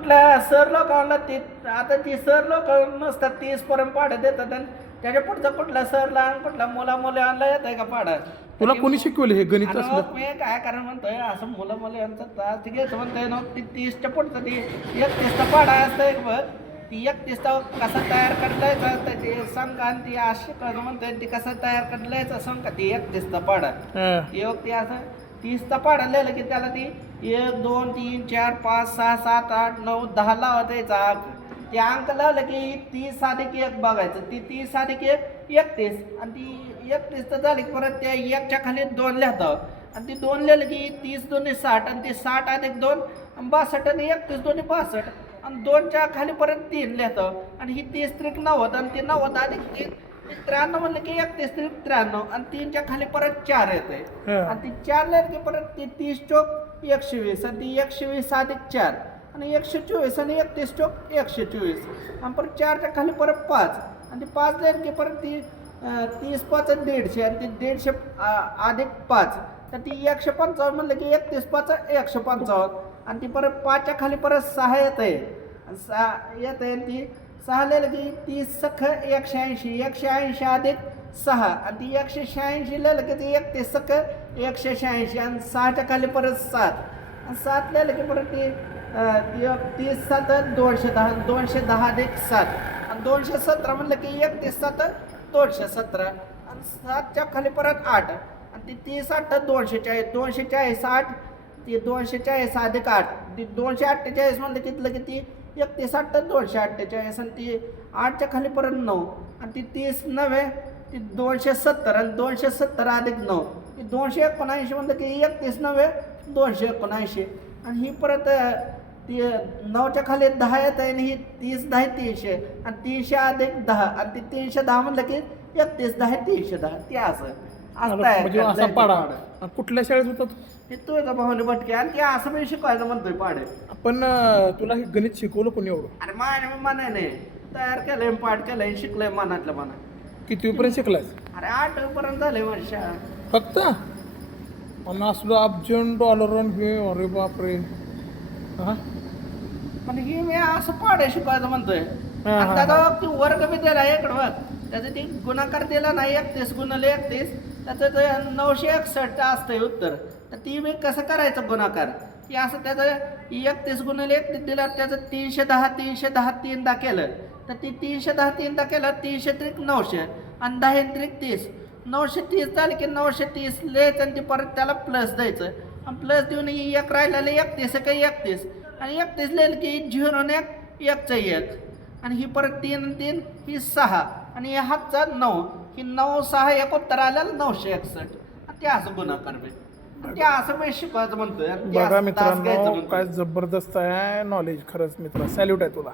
कुठल्या सर लोकांना ती आता ती सर लोक नसतात तीस पर्यंत पाडा देतात आणि त्याच्या पुढचा कुठला सरला आणि कुठला मुला मुलांना येत आहे का पाडा? तुला कोणी शिकवलं हे गणित असलं मी काय कारण म्हणतोय असं मुलं मुलं यांचं त्रास ते घ्यायचं म्हणतोय ना ती तीसच्या पुढचं ती एकतीसचा पाडा असतं एक बघ. ती एकतीसचा कसा तयार करायचा त्याची सांग आणि ती अशी कळलं म्हणतोय ती कसा तयार करायचा सांग का ती एकतीसचा पाडा. हा. योग ते असं तीसचा पाडा लिहिलं की त्याला ती एक दोन तीन चार पाच सहा सात आठ नऊ दहा लावा द्यायचा अंक ते अंक लावलं की तीस अधिक एक बघायचं. ती तीस अधिक एक एकतीस. आणि ती एकतीस तर झाली की परत त्या एकच्या खाली दोन लिहतं. आणि ती दोन लिहिलं की तीस दोन्ही साठ आणि ती साठ अधिक दोन बासष्ट आणि एकतीस दोन्ही बासष्ट. आणि दोनच्या खाली परत तीन लिहितं. आणि ही तीस त्रिक नव्वद आणि ती नव्वद अधिक तीन त्र्याण्णव म्हणलं की एकतीस त्र्याण्णव. आणि तीनच्या खाली परत चार येते. हा. आणि ती चार लिहिलं की परत ती तीस चोक एकशे वीस. आणि ती एकशे वीस अधिक चार. आणि एकशे चोवीस आणि एकतीस चोक एकशे चोवीस. आणि परत चारच्या खाली परत पाच. आणि ती पाच लिहिलं की परत ती अं, तीस पाच आणि दीडशे. आणि ती दीडशे अं, अधिक पाच. तर ती एकशे पंचावन्न म्हणलं की एकतीस पाच एकशे पंचावन्न. आणि ती परत पाचच्या खाली परत सहा येत. आहे सहा येत आहे आणि ती सहा लिहिलं की तीस सख एकशे ऐंशी एकशे ऐंशी अधिक सहा. आणि ती एकशे शहाऐंशी लिहिलं की ती एकतीस सख एकशे शहाऐंशी आणि सहाच्या खाली परत सात. आणि सात लिहिलं की परत ती ती तीस सात दोनशे दहा. दोनशे दहा अधिक सात. आणि दोनशे सतरा म्हणलं की एकतीस सात दोनशे सतरा. आणि सातच्या खाली परत आठ. आणि ती तीस आठ दोनशे चाळीस. दोनशे चाळीस आठ ती दोनशे चाळीस अधिक आठ. ती दोनशे अठ्ठेचाळीस म्हणलं की की ती एकतीस आठ दोनशे अठ्ठेचाळीस आणि ती आठच्या खाली परत नऊ. आणि ती तीस नव्हे ती दोनशे सत्तर आणि दोनशे सत्तर अधिक नऊ. ती दोनशे एकोणऐंशी म्हणलं की एकतीस नव्हे दोनशे एकोणऐंशी. आणि ही परत ती नऊच्या खाली दहा येत आहे आणि ही तीस दहा तीनशे. आणि तीनशे अधिक दहा. आणि ती तीनशे दहा म्हणलं की एकतीस दहा तीनशे दहा. ती असं. म्हणजे असा करायचं पाडा. पाडं. आणि कुठल्या शाळेत होता तू? ते तुझा भावने भटके? आणि ते असं मी शिकवायचं म्हणतोय पाडे. पण अं, तुला हे गणित शिकवलं कोणी एवढं? अरे माझ्या मनाने तयार केलंय पाठ केलंय शिकलंय मनातल्या मनात. कितवीपर्यंत शिकलायस? अरे आठवी पर्यंत झालंय वर्षा फक्त? आणि असलो अब्जन डॉलर हे अरे बापरे. हा? पण हे मी असं पाडे शिकवायचं म्हणतोय. हा, आणि हा, ती वर्ग बी दिला इकडं बघ. त्याचं ती गुणाकार दिला नाही एकतीस गुणले एकतीस. त्याचं ते नऊशे एकसष्ट असतंय उत्तर तर ती मी कसं करायचं गुणाकार? की असं त्याचं एकतीस गुणिले एकतीस दिलं त्याचं तीनशे दहा तीनशे दहा तीनदा केलं. तर ती तीनशे दहा तीनदा केलं तीनशे त्रिक नऊशे आणि दहा त्रिक तीस. नऊशे तीस झाले की नऊशे तीस लिहायचं आणि ती परत त्याला प्लस द्यायचं. आणि प्लस देऊन ही एक राहिलेलं एकतीस आहे काही एकतीस. आणि एकतीस लिहिलं की झिरो एक एकचं एक. आणि ही परत तीन तीन ही सहा. आणि या हातचा नऊ. ही नऊ सहा एकोत्तर आल्याला नऊशे एकसष्ट. आणि ते असं गुन्हा बे आणि ते असं मी शिकवायचं म्हणतोय. आणि ते बघा असं तास घ्यायचं मित्रांनो म्हणतोय. काय जबरदस्त आहे नॉलेज खरंच मित्र. सॅल्यूट आहे तुला.